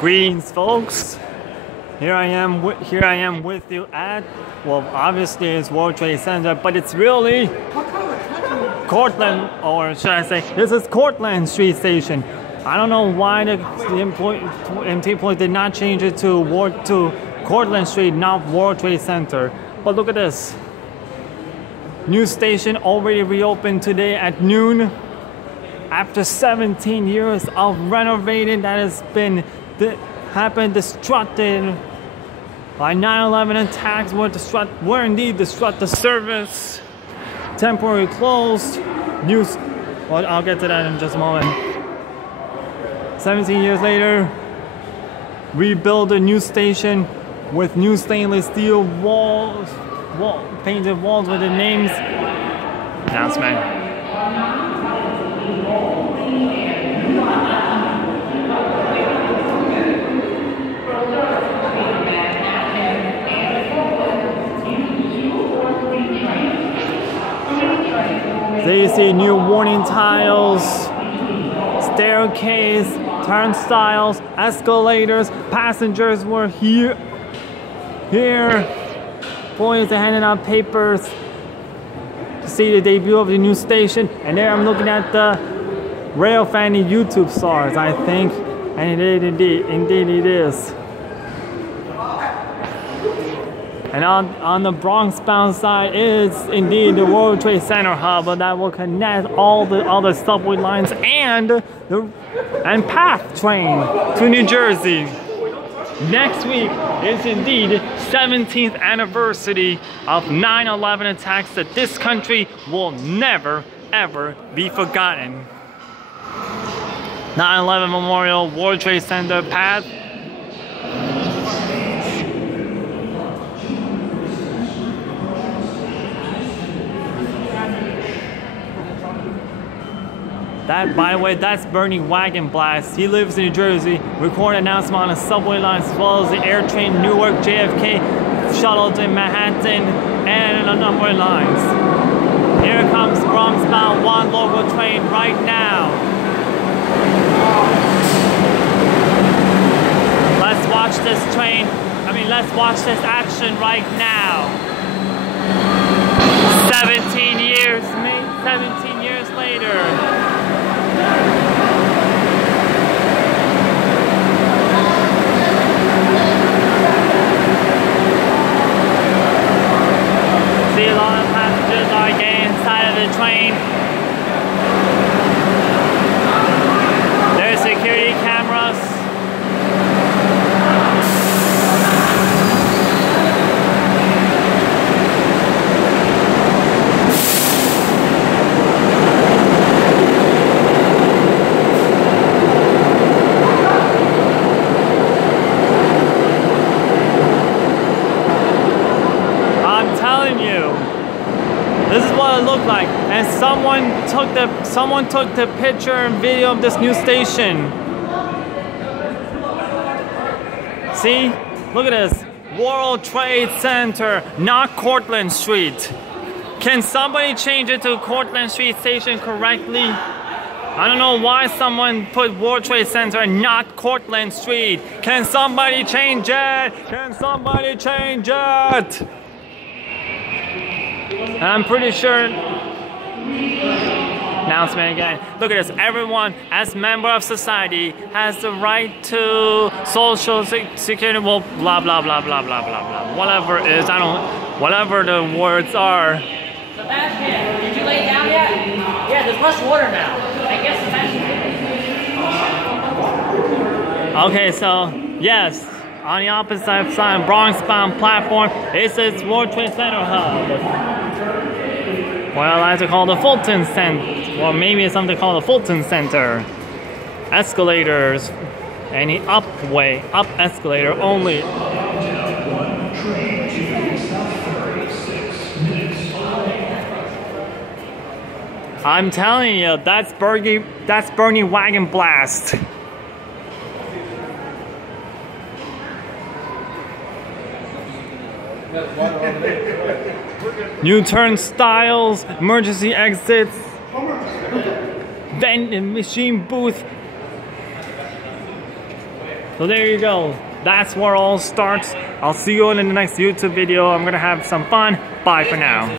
Greetings, folks. Here I am with you at, well, obviously it's World Trade Center, but it's really Cortlandt, or should I say, this is Cortlandt Street Station. I don't know why the MT employee did not change it to Cortlandt Street, not World Trade Center. But look at this. New station already reopened today at noon. After 17 years of renovating that has been destructed by 9/11 attacks, were indeed destruct the service. Temporarily closed. Well, I'll get to that in just a moment. 17 years later, rebuild a new station with new stainless steel walls, painted walls with the names. Announcement. So you see new warning tiles, staircase, turnstiles, escalators. Passengers were here. Employees are handing out papers to see the debut of the new station. And there I'm looking at the Rail Fanny YouTube stars, I think. And indeed it is. And on the Bronx-bound side is indeed the World Trade Center hub that will connect all the other subway lines and PATH train to New Jersey. Next week is indeed 17th anniversary of 9/11 attacks that this country will never ever be forgotten. 9/11 Memorial, World Trade Center, PATH. That, by the way, that's Bernie Wagon Blast. He lives in New Jersey. Record announcement on the subway lines as well as the air train Newark JFK shuttle to Manhattan and a number of lines. Here comes Bronx-bound one local train right now. Let's watch this train. Let's watch this action right now. 17 years later. See a lot of passengers are getting inside of the train. There's security cameras. This is what it looked like, and someone took the picture and video of this new station. See, look at this, World Trade Center, not Cortlandt Street. Can somebody change it to Cortlandt Street Station correctly? I don't know why someone put World Trade Center and not Cortlandt Street. Can somebody change it? Can somebody change it? And I'm pretty sure, announcement again, look at this, everyone as member of society has the right to social security, well, blah, blah, blah, blah, blah, blah, blah, whatever it is, whatever the words are. Sebastian, did you lay down yet? Yeah, there's less water now. I guess Sebastian. Okay, so, yes, on the opposite side, Bronx-bound platform, it says World Trade Center hub. Well, I have to call the Fulton Center. Well, maybe it's something called the Fulton Center. Escalators. Any up escalator only. I'm telling you, that's Bernie Wagon Blast. New turnstiles, emergency exits, vending machine booth. So there you go. That's where it all starts. I'll see you in the next YouTube video. I'm gonna have some fun. Bye for now.